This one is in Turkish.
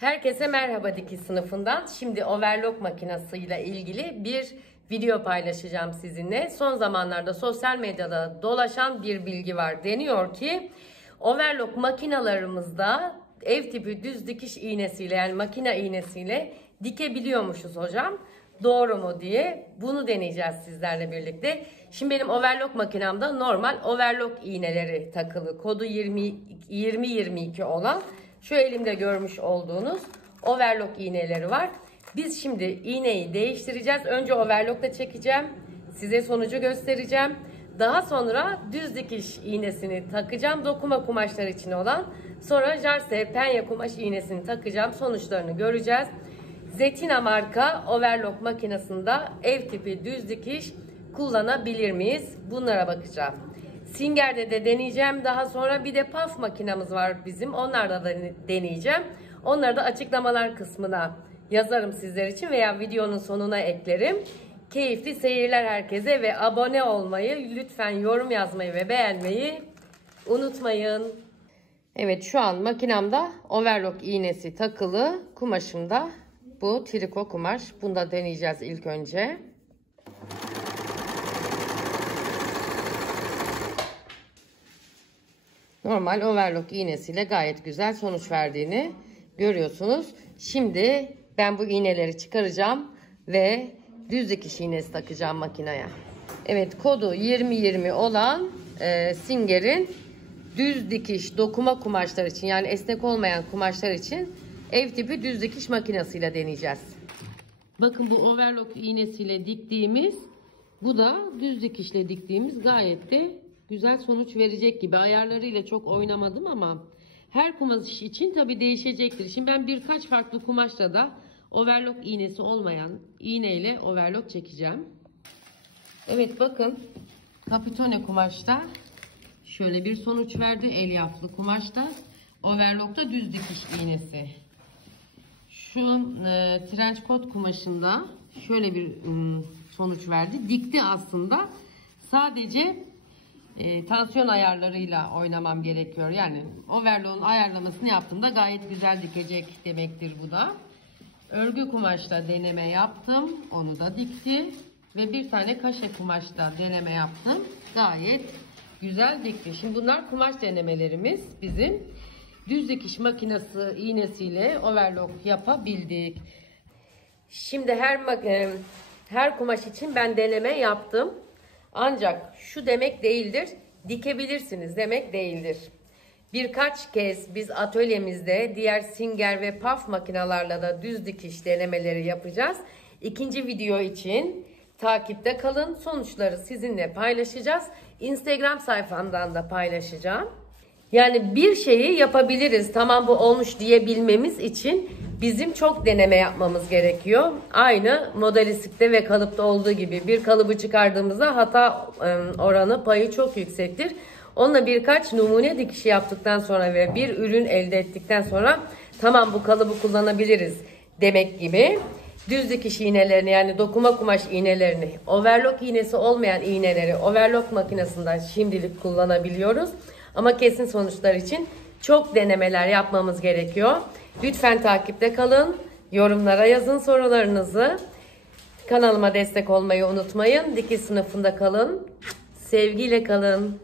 Herkese merhaba dikiş sınıfından. Şimdi overlock makinesiyle ilgili bir video paylaşacağım sizinle. Son zamanlarda sosyal medyada dolaşan bir bilgi var. Deniyor ki overlock makinalarımızda ev tipi düz dikiş iğnesiyle, yani makine iğnesiyle dikebiliyormuşuz hocam. Doğru mu diye bunu deneyeceğiz sizlerle birlikte. Şimdi benim overlock makinamda normal overlock iğneleri takılı. Kodu 2022 olan şu elimde görmüş olduğunuz overlock iğneleri var. Biz şimdi iğneyi değiştireceğiz. Önce overlock'ta çekeceğim. Size sonucu göstereceğim. Daha sonra düz dikiş iğnesini takacağım. Dokuma kumaşlar için olan. Sonra jarse penye kumaş iğnesini takacağım. Sonuçlarını göreceğiz. Zetina marka overlock makinesinde ev tipi düz dikiş kullanabilir miyiz? Bunlara bakacağım. Singer'de de deneyeceğim. Daha sonra bir de PAF makinamız var bizim. Onlarda da deneyeceğim. Onları da açıklamalar kısmına yazarım sizler için veya videonun sonuna eklerim. Keyifli seyirler herkese ve abone olmayı, lütfen yorum yazmayı ve beğenmeyi unutmayın. Evet, şu an makinamda overlock iğnesi takılı. Kumaşımda bu triko kumaş. Bunu da deneyeceğiz ilk önce. Normal overlock iğnesiyle gayet güzel sonuç verdiğini görüyorsunuz. Şimdi ben bu iğneleri çıkaracağım ve düz dikiş iğnesi takacağım makineye. Evet, kodu 2020 olan Singer'in düz dikiş dokuma kumaşlar için, yani esnek olmayan kumaşlar için ev tipi düz dikiş makinesiyle deneyeceğiz. Bakın, bu overlock iğnesiyle diktiğimiz, bu da düz dikişle diktiğimiz gayet de güzel sonuç verecek gibi. Ayarlarıyla çok oynamadım ama her kumaş için tabi değişecektir. Şimdi ben birkaç farklı kumaşla da overlock iğnesi olmayan iğneyle overlock çekeceğim. Evet, bakın, kapitone kumaşta şöyle bir sonuç verdi. Elyaflı kumaşta, overlockta düz dikiş iğnesi. Şu trench coat kumaşında şöyle bir sonuç verdi. Dikti aslında. Sadece tansiyon ayarlarıyla oynamam gerekiyor. Yani overlock'un ayarlamasını yaptığımda gayet güzel dikecek demektir bu da. Örgü kumaşta deneme yaptım. Onu da dikti. Ve bir tane kaşe kumaşta deneme yaptım. Gayet güzel dikti. Şimdi bunlar kumaş denemelerimiz bizim. Düz dikiş makinesi iğnesiyle overlock yapabildik. Şimdi her kumaş için ben deneme yaptım. Ancak şu demek değildir, dikebilirsiniz demek değildir. Birkaç kez biz atölyemizde diğer Singer ve PAF makinalarla da düz dikiş denemeleri yapacağız. İkinci video için takipte kalın. Sonuçları sizinle paylaşacağız. Instagram sayfamdan da paylaşacağım. Yani bir şeyi yapabiliriz, tamam bu olmuş diyebilmemiz için bizim çok deneme yapmamız gerekiyor. Aynı modelistikte ve kalıpta olduğu gibi bir kalıbı çıkardığımızda hata oranı, payı çok yüksektir. Onunla birkaç numune dikişi yaptıktan sonra ve bir ürün elde ettikten sonra tamam bu kalıbı kullanabiliriz demek gibi. Düz dikiş iğnelerini, yani dokuma kumaş iğnelerini, overlock iğnesi olmayan iğneleri overlock makinesinden şimdilik kullanabiliyoruz. Ama kesin sonuçlar için çok denemeler yapmamız gerekiyor. Lütfen takipte kalın. Yorumlara yazın sorularınızı. Kanalıma destek olmayı unutmayın. Dikiş sınıfında kalın. Sevgiyle kalın.